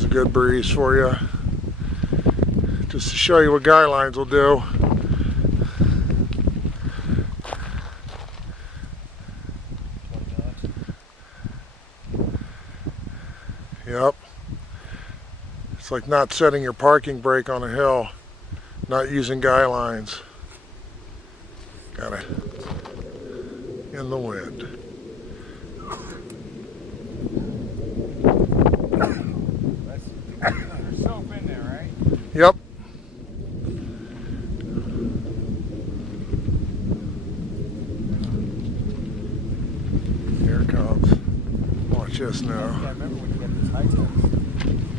There's a good breeze for you. Just to show you what guy lines will do. Yep. It's like not setting your parking brake on a hill, not using guy lines. Got it in the wind. There's soap in there, right? Yep. Here it comes. Watch this now. Yeah, I remember when you got this high test.